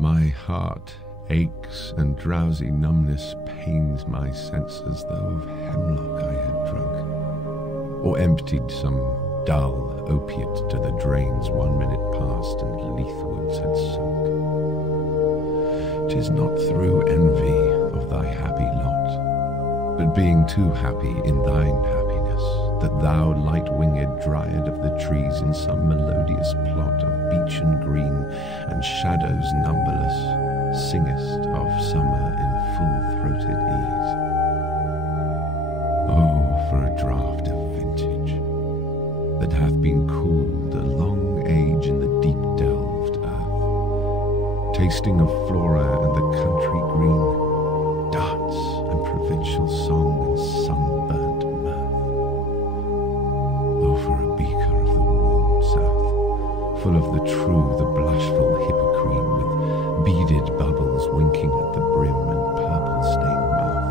My heart aches and drowsy numbness pains my senses, though of hemlock I had drunk, or emptied some dull opiate to the drains 1 minute past and Lethe-wards had sunk. 'Tis not through envy of thy happy lot, but being too happy in thine happiness, that thou, light-wingèd Dryad of the trees, in some melodious plot of beechen green and shadows numberless, singest of summer in full-throated ease. Oh, for a draught of vintage that hath been cooled a long age in the deep-delvèd earth, tasting of Flora and the country green, darts and provincial song and sunburnt mirth. Oh, for a beaker of the warm south, full of the true, the blushful Hippocrene, with beaded bubbles winking at the brim and purple-stained mouth,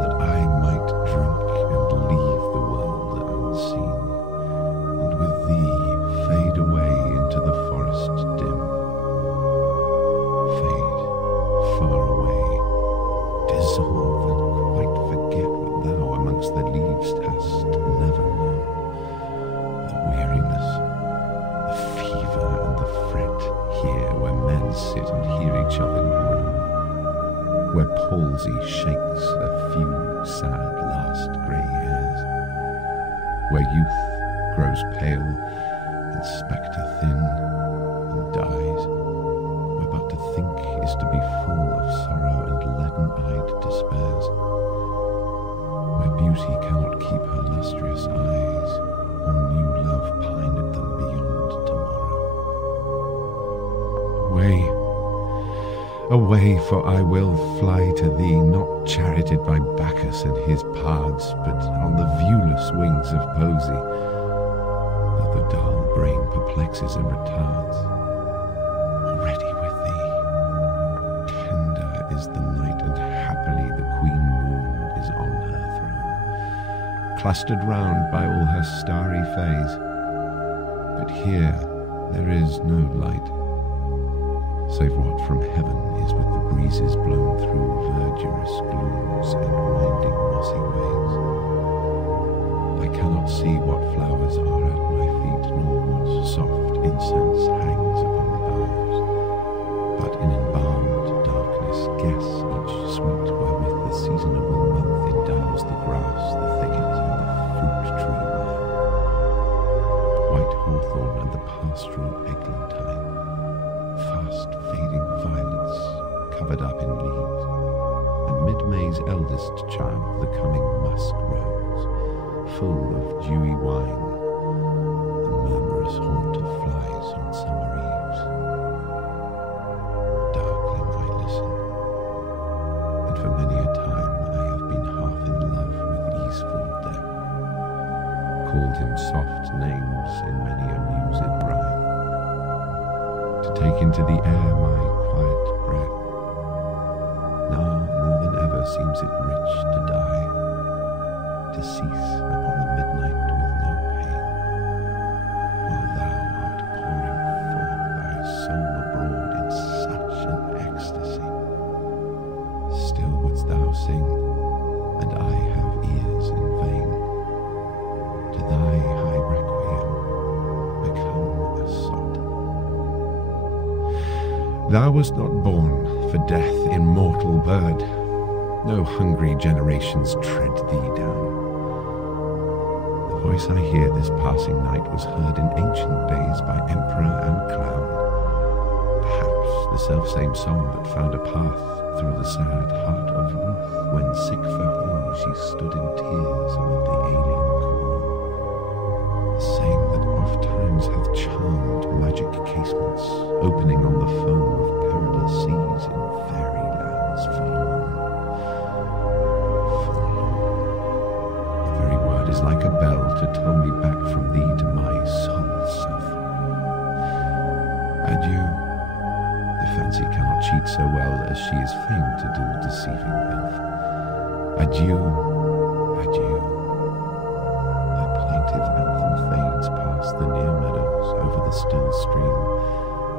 that I might drink and leave the world unseen, and with thee fade away into the forest dim. Fade far away, dissolve and quite forget what thou amongst the leaves hast never known. The weariness, the fever and the fret here where men sit and hear each other groan, where palsy shakes a few sad last grey hairs, where youth grows pale and spectre thin and dies, where but to think is to be full of sorrow and leaden-eyed despairs, where beauty cannot keep her lustrous eyes, or new love pine at them beyond tomorrow. Away, away, for I will fly to thee, not charioted by Bacchus and his pards, but on the viewless wings of poesy, though the dull brain perplexes and retards. Already with thee, tender is the night, and happily the queen moon is on her throne, clustered round by all her starry fays. But here there is no light, save what from heaven is with the breezes blown through verdurous glooms and winding mossy ways. I cannot see what flowers are at my feet, nor what soft incense hangs upon the boughs, but in embalmed darkness guess each sweet wherewith the seasonable month endows the grass, the thicket, and the fruit tree wire, white hawthorn and the pastoral eglantine, fast fading violets covered up in leaves, and mid-May's eldest child, the coming musk rose, full of dewy wine, the murmurous haunt of flies on summer eves. Darkling I listen, and for many a time I have been half in love with easeful death, called him soft names in many a mused rhyme, to take into the air my quiet breath. Now more than ever seems it rich to die, to cease upon the midnight with no pain, while thou art pouring forth thy soul abroad in such an ecstasy. Still wouldst thou sing, and I have ears in vain, to thy high requiem become a sod. Thou wast not born for death, immortal bird, no hungry generations tread thee down. The voice I hear this passing night was heard in ancient days by emperor and clown, perhaps the selfsame song that found a path through the sad heart of Ruth, when sick for home she stood in tears amid the alien corn, the same that oft times hath charmed magic casements, opening on the foam of perilous seas in fairy lands forlorn. The very word is like a bell to toll me back from thee to my soul's self. Adieu. The fancy cannot cheat so well as she is famed to do deceiving elf. Adieu, adieu. Thy plaintive anthem fades past the near meadows, over the still stream,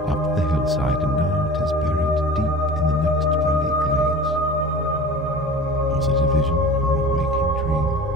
up the hillside, and now 'tis buried Was it a vision or a waking dream?